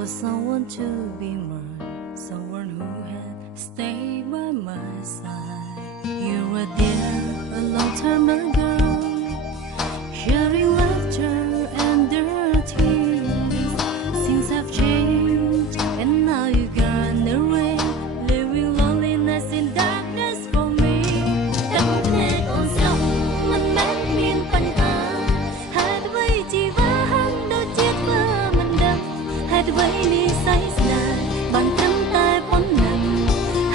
for someone to be mine, someone who had stayed by my side. You were there a long time ago, sharing laughter and their tears. Things have changed and now you gone away, living loneliness in darkness for me. Đắm thét ôn sông, mình mát miênปัญหา hạt vây chỉ vá hăng đôi chiếc vơ mình đâm, hạt vây đi say xa, bằng trắng tay bốn nằm,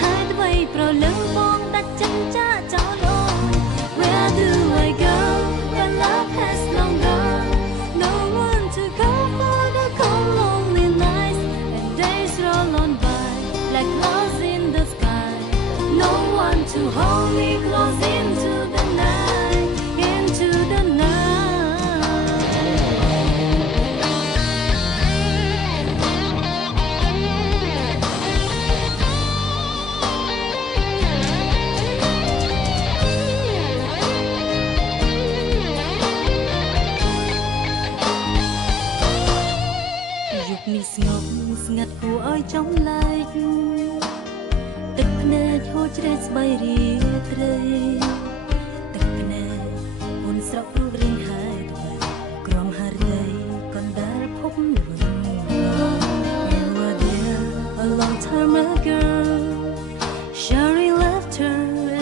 hạt vây pro lớn bong đặt chân cha cho lối. Where do I go when love has long gone? No one to go for the cold lonely nights, and days roll on by like clouds in the sky. No one to hold me close into the night, into the night. Dục mi ngọc ngặt của ơi trong lạnh,ទឹកភ្នែកហូរជ្រែកស្បៃរីត្រីទឹកភ្នែកអូនស្រក់ព្រោះរៀងហើយទៅក្រំហារីកណ្ដាលភពល្វឹង You were there a long time ago, sharing laughter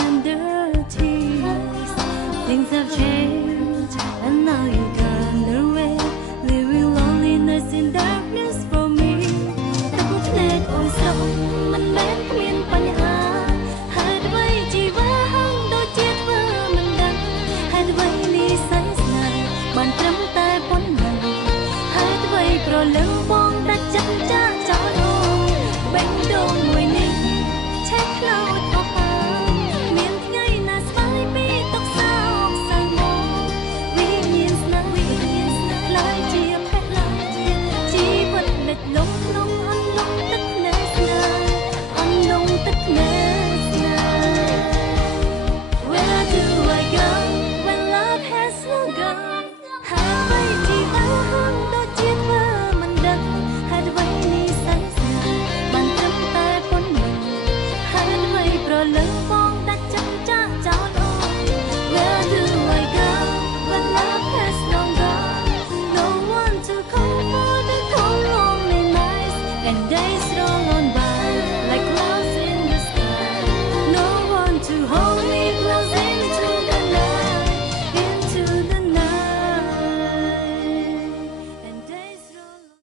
and their tears. Things have changed and now you gone away, living loneliness in darkness for me. ទឹកភ្នែកអូនស្រក់មិនមែនគ្មានបញ្ហា ហេតុអ្វីជីវ៉ាហឹងដូចជាធ្វើមិនដឹង ហេតុអ្វីលីស័យស្នេហ៍បានត្រឹមតែប៉ុណ្ណឹង ហេតុអ្វីប្រលឹងបងដាច់ចិត្តចាកចោលអូនបេះដូងមួយនេះឆេះខ្លោចអស់ហើយមានថ្ងៃណាស្វាយពីទុកសោកសៅមកវិញ្ញាណស្នេហ៍ខ្លាយជាភេទឡើយជីវិតលិចលង់ក្នុងអន្លង់ទឹកភ្នែកស្នេហ៍អន្លង់ទឹកភ្នែកស្នេហ៍ Where do I go when love has long gone? ហេតុអ្វីជីវិតហឹងដូចជាធ្វើមិនដឹង ហេតុអ្វីលីស័យស្នេហ៍បានត្រឹមតែប៉ុណ្ណឹង ហេតុអ្វីប្រលឹងបងដាច់ចិត្តចាកចោលអូន Where do I go when love has long gone? No one to call for the cold lonely nights and days